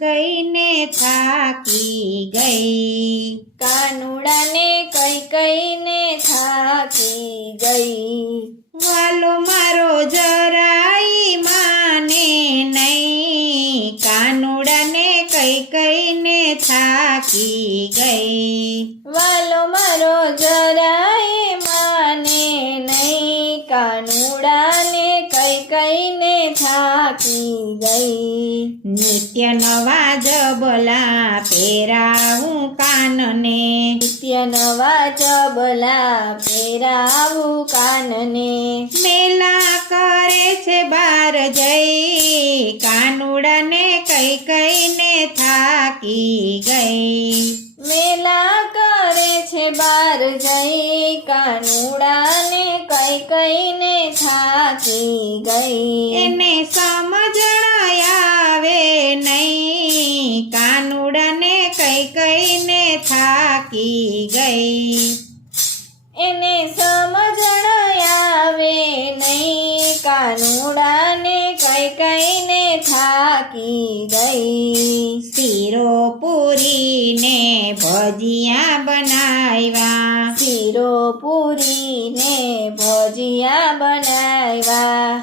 કઈને થાકી ગઈ, કાનુડાને કઈ કઈને થાકી ગઈ, વાલો મારો જરાય માને નહીં, કાનુડાને કઈ કઈને થાકી ગઈ, વાલો મારો જરાય માને નહીં, કાનુડાને કઈ કઈને થાકી ગઈ, નિત્ય નવા જબલા પહેરાવું કાનને, નિત્ય નવા જબલા પહેરાવું કાનને, મેલા કરે છે બાર જઈ, કાનુડાને કઈ કઈને થાકી ગઈ, મેલા કરે છે બાર જઈ, કાનુડાને કઈ કઈને થાકી ગઈ, એને સમજણ આવે નહીં, કાનુડાને કઈ કઈને થાકી ગઈ, એને સમજણ આવે નહીં, કાનુડાને કઈ કઈને થાકી ગઈ, શીરો પૂરીને ભજીયા બનાવ્યા, શીરો પૂરીને ભજીયા બનાવ્યા,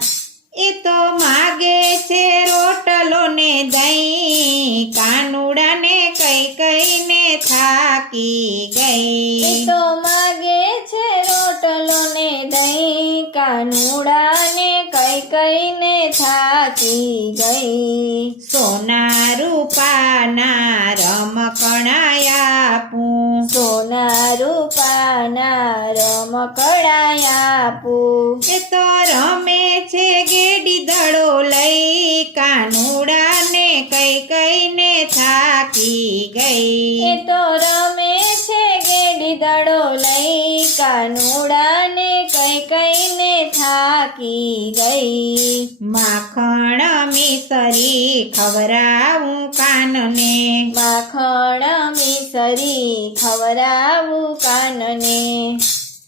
એ તો માગે છે રોટલો ને દહીં, કાનુડાને કઈ કઈને થાકી એ ગઈ, તો માગે છે રોટલો ને દહીં, કાનુડાને કઈ કઈને થાકી ગઈ, સોના રૂપાના રમકડા આપું, સોના રૂપાના રમકડા આપું, એ તો રમે છે ગેડી દડો લઈ, કાનુડાને કઈ કઈને થાકી ગઈ, એ તો રમે છે ગેડી દડો લઈ, કાનુડાને કઈ કઈને થાકી ગઈ, માખણ મિસરી ખવરાવું કાનને, માખણ મિસરી ખવરાવું કાનને,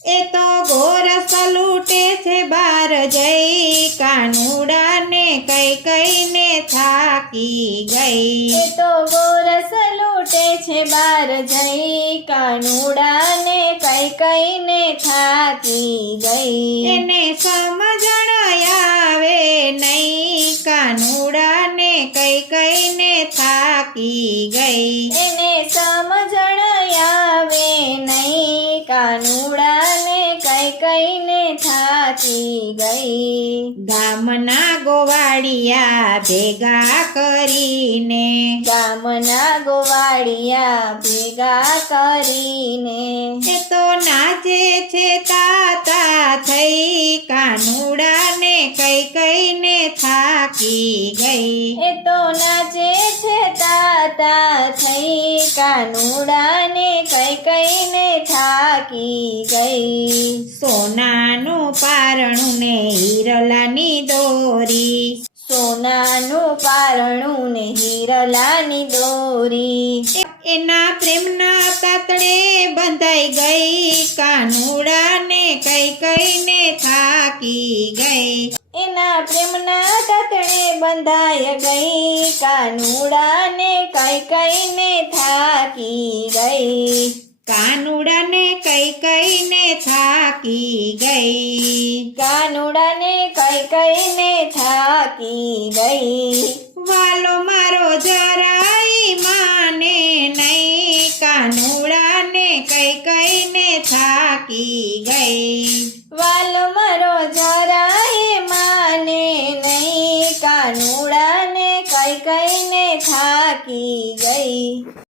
એ તો ગોરસ લૂટે છે બાર જઈ, કાનુડાને કઈ કઈને થાકી ગઈ, એ તો ગોરસ લૂટે છે બાર જઈ, કાનુડાને કઈ કઈને થાકી ગઈ, એને સમજણ આવે નહીં, કાનુડાને કઈ કઈને થાકી ગઈ, એને સમજણ આવે નહીં, કાનુડાને કઈ કઈને થાકી ગઈ, ગામના ગોવાળિયા ભેગા કરીને, ગામના ગોવાળિયા ભેગા કરીને, એ તો નાચે છે તાતા થઈ, કાનુડાને કઈ કઈને થાકી ગઈ, એ તો નાચે છે તાતા થઈ, કાનુડાને કઈ કઈને થાકી ગઈ, સોનાનું પારણું ને હીરલાની દોરી, સોનાનું પારણું ને હીરલાની દોરી, એના પ્રેમના તાતણે બંધાઈ ગઈ, કાનુડાને કઈ કઈને થાકી ગઈ, એના પ્રેમના તાતણે બંધાય ગઈ, કાનુડાને કઈ કઈને થાકી ગઈ, કાનુડાને કઈ કઈને થાકી ગઈ, કાનુડાને કઈ કઈને થાકી ગઈ, વાલો મારો જરાય માને નહીં, કાનુડાને કઈ કઈને થાકી ગઈ, વાલો મારો જરાય માને નહીં, કાનુડાને કઈ કઈને થાકી ગઈ.